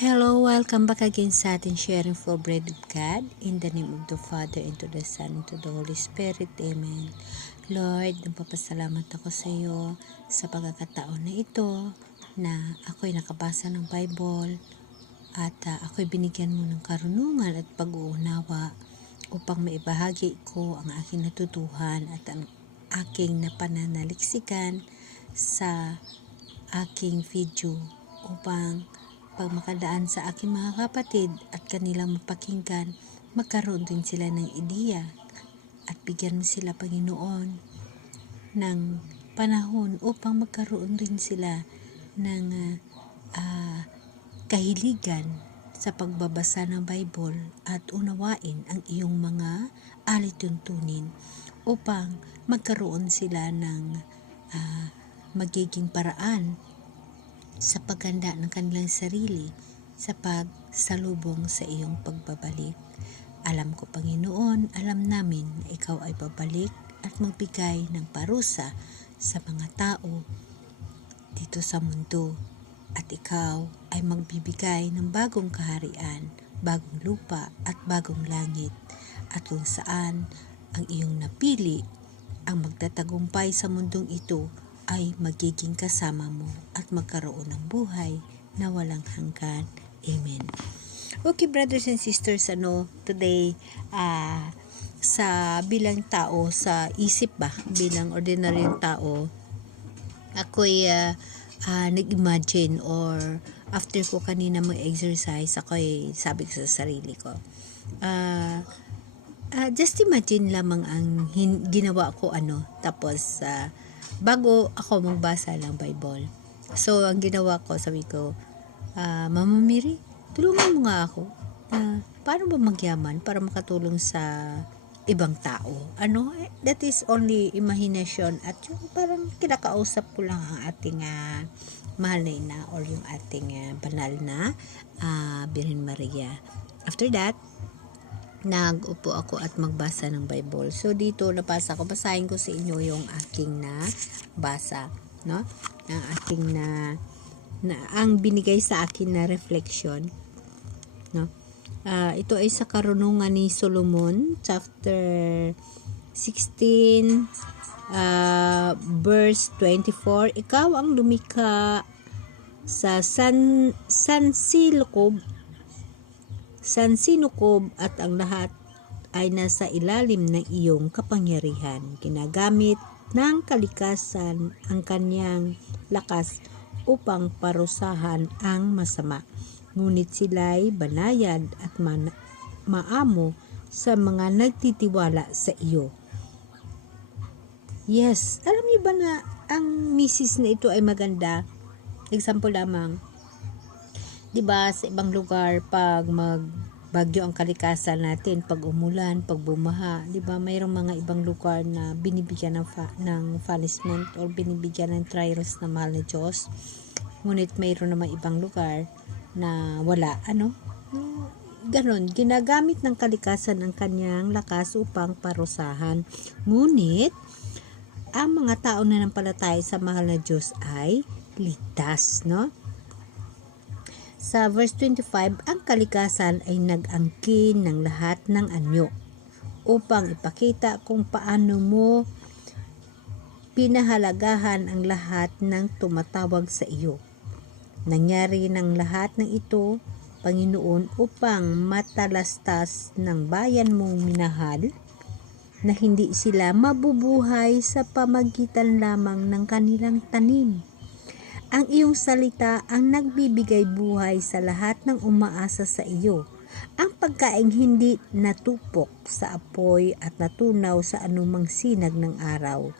Hello, welcome back again sa ating sharing for bread of God. In the name of the Father, and to the Son, and to the Holy Spirit. Amen. Lord, nagpapasalamat ako sa iyo sa pagkakataon na ito na ako'y nakabasa ng Bible at ako'y binigyan mo ng karunungan at pag-uunawa upang maibahagi ko ang aking natutuhan at ang aking napananaliksikan sa aking video upang pag makadaan sa aking mga kapatid at kanilang mapakinggan, magkaroon din sila ng ideya at bigyan mo sila, Panginoon, ng panahon upang magkaroon din sila ng kahiligan sa pagbabasa ng Bible at unawain ang iyong mga alituntunin upang magkaroon sila ng magiging paraan sa pagganda ng kanilang sarili sa pagsalubong sa iyong pagbabalik. Alam ko, Panginoon, alam namin na ikaw ay babalik at magbigay ng parusa sa mga tao dito sa mundo at ikaw ay magbibigay ng bagong kaharian, bagong lupa at bagong langit at kung saan ang iyong napili ang magtatagumpay sa mundong ito ay magiging kasama mo at magkaroon ng buhay na walang hanggan. Amen. Okay, brothers and sisters, today, sa bilang tao, sa isip ba, bilang ordinaryong tao, ako'y nag-imagine or after ko kanina mag-exercise, ako'y sabi ko sa sarili ko, just imagine lamang ang ginawa ko tapos bago ako magbasa ng Bible. So, ang ginawa ko, sabi ko, Mama Mary, tulungan mo nga ako. Paano ba magyaman para makatulong sa ibang tao? That is only imagination at yung parang kinakausap ko lang ang ating mahal na ina or yung ating banal na Birhen Maria. After that, nag-upo ako at magbasa ng Bible. So dito nabasa ko, basahin ko sa inyo yung aking nabasa, no? Ang aking ang binigay sa akin na reflection, no? Ito ay sa Karunungan ni Solomon, chapter 16, verse 24. Ikaw ang lumikha sa sansinukob at ang lahat ay nasa ilalim ng iyong kapangyarihan. Ginagamit ng kalikasan ang kanyang lakas upang parusahan ang masama. Ngunit sila'y banayad at maamo sa mga nagtitiwala sa iyo. Yes, alam niyo ba na ang misis na ito ay maganda? Example lamang, diba sa ibang lugar pag magbagyo ang kalikasan natin, pag umulan, pag bumaha, diba mayroong mga ibang lugar na binibigyan ng punishment or binibigyan ng trials na mahal na Diyos. Ngunit mayroon naman ibang lugar na wala, ganon, ginagamit ng kalikasan ang kanyang lakas upang parusahan. Ngunit ang mga tao na nampalataya sa mahal na Diyos ay ligtas, no? Sa verse 25, ang kalikasan ay nag-angkin ng lahat ng anyo upang ipakita kung paano mo pinahalagahan ang lahat ng tumatawag sa iyo. Nangyari ng lahat ng ito, Panginoon, upang matalastas ng bayan mong minahal na hindi sila mabubuhay sa pamagitan lamang ng kanilang tanim. Ang iyong salita ang nagbibigay buhay sa lahat ng umaasa sa iyo. Ang pagkaing hindi natupok sa apoy at natunaw sa anumang sinag ng araw.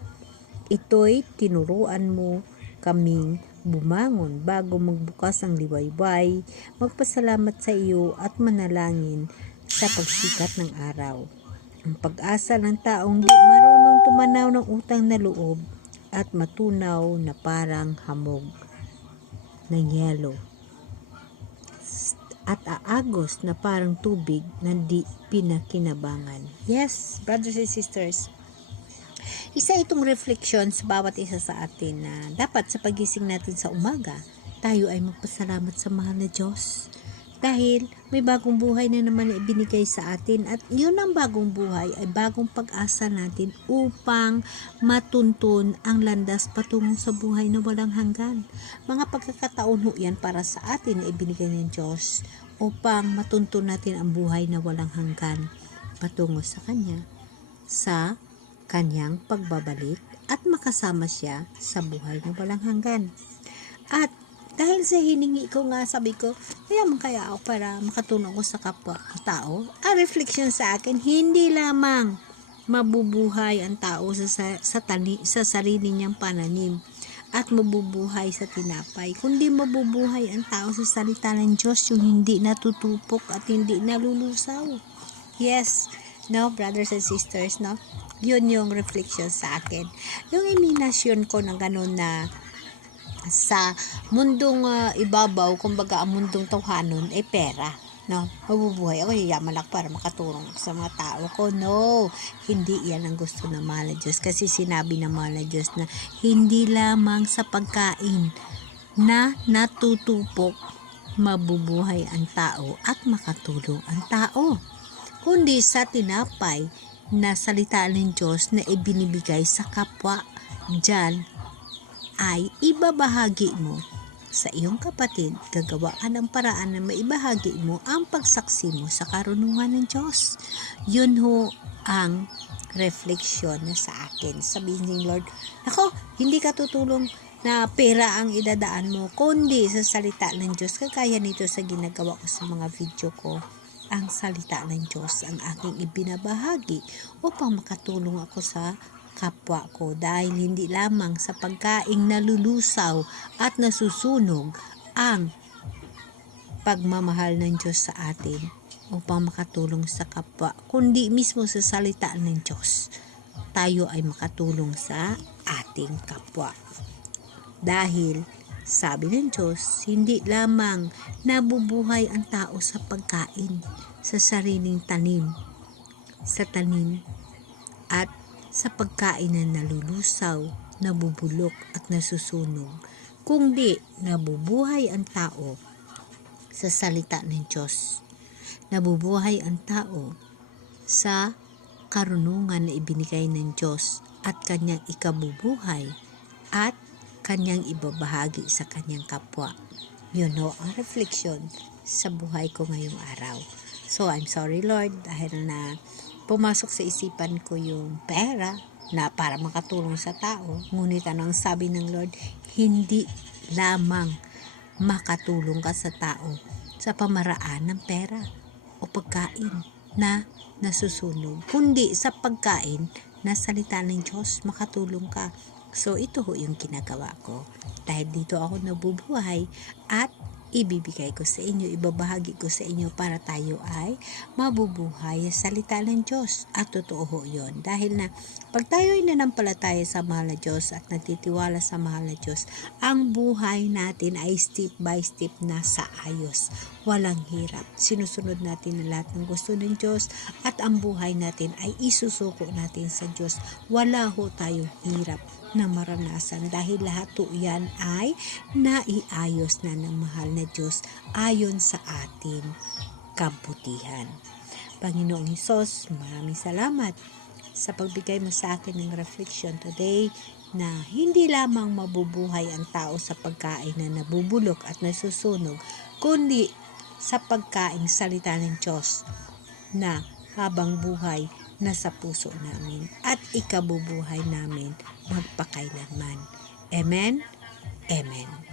Ito'y tinuruan mo kaming bumangon bago magbukas ang liwayway, magpasalamat sa iyo at manalangin sa pagsikat ng araw. Ang pag-asa ng taong di marunong tumanaw ng utang na loob at matunaw na parang hamog ng yelo at aagos na parang tubig na di pinakinabangan. Yes, brothers and sisters, isa itong reflection sa bawat isa sa atin na dapat sa pagising natin sa umaga, tayo ay magpasalamat sa mahal na Diyos Dahil may bagong buhay na naman na ibinigay sa atin at yun ang bagong buhay ay bagong pag-asa natin upang matuntun ang landas patungo sa buhay na walang hanggan. Mga pagkakataon ho yan para sa atin na ibinigay ng Diyos upang matuntun natin ang buhay na walang hanggan patungo sa Kanya, sa Kanyang pagbabalik at makasama siya sa buhay na walang hanggan. At dahil sa hiningi ko nga, sabi ko, kaya ako para makatulong ko sa kapwa tao. Ang reflection sa akin, hindi lamang mabubuhay ang tao sa sarili niyang pananim at mabubuhay sa tinapay, kundi mabubuhay ang tao sa salita ng Diyos, yung hindi natutupok at hindi nalulusaw. Yes, no, brothers and sisters, no? Yun yung reflection sa akin. Yung iminasyon ko ng ganun na sa mundong ibabaw, kumbaga ang mundong tawhanon ay pera, no? Mabubuhay ako, yayaman ako para makatulong sa mga tao ko. No, hindi yan ang gusto ng mahal na Diyos, kasi sinabi ng mahal na Diyos na hindi lamang sa pagkain na natutupok mabubuhay ang tao at makatulong ang tao, kundi sa tinapay na salita ng Diyos na ibinibigay sa kapwa. Diyan ay ibabahagi mo sa iyong kapatid, gagawa ka ng paraan na maibahagi mo ang pagsaksi mo sa karunungan ng Diyos. Yun ho ang refleksyon na sa akin. Sabihin ni Lord, ako, hindi ka tutulong na pera ang idadaan mo, kundi sa salita ng Diyos. Kagaya nito sa ginagawa ko sa mga video ko, ang salita ng Diyos ang aking ibinabahagi upang makatulong ako sa kapwa ko, dahil hindi lamang sa pagkaing nalulusaw at nasusunog ang pagmamahal ng Diyos sa atin upang makatulong sa kapwa, kundi mismo sa salita ng Diyos tayo ay makatulong sa ating kapwa. Dahil sabi ng Diyos, hindi lamang nabubuhay ang tao sa pagkain, sa sariling tanim, sa tanim at sa pagkain na nalulusaw, nabubulok at nasusunog, kundi nabubuhay ang tao sa salita ng Diyos. Nabubuhay ang tao sa karunungan na ibinigay ng Diyos at kanyang ikabubuhay at kanyang ibabahagi sa kanyang kapwa. Yun ho ang reflection sa buhay ko ngayong araw. So I'm sorry Lord, dahil na pumasok sa isipan ko yung pera na para makatulong sa tao. Ngunit ang sabi ng Lord, hindi lamang makatulong ka sa tao sa pamaraan ng pera o pagkain na nasusunog, kundi sa pagkain na salita ng Diyos makatulong ka. So ito ho yung ginagawa ko. Dahil dito ako nabubuhay at ibibigay ko sa inyo, ibabahagi ko sa inyo para tayo ay mabubuhay sa salita ng Diyos. At totoo ho yun. Dahil na pag tayo ay nanampalataya sa mahal na Diyos at nagtitiwala sa mahal na Diyos, ang buhay natin ay step by step na sa ayos. Walang hirap. Sinusunod natin ang lahat ng gusto ng Diyos at ang buhay natin ay isusuko natin sa Diyos. Wala ho tayong hirap na maranasan dahil lahat to yan ay naiayos na ng mahal na Diyos ayon sa ating kabutihan. Panginoong Hesus, maraming salamat sa pagbigay mo sa akin ng reflection today na hindi lamang mabubuhay ang tao sa pagkain na nabubulok at nasusunog, kundi sa pagkain salita ng Diyos na habang buhay nasa puso namin at ikabubuhay namin magpakailanman. Amen? Amen.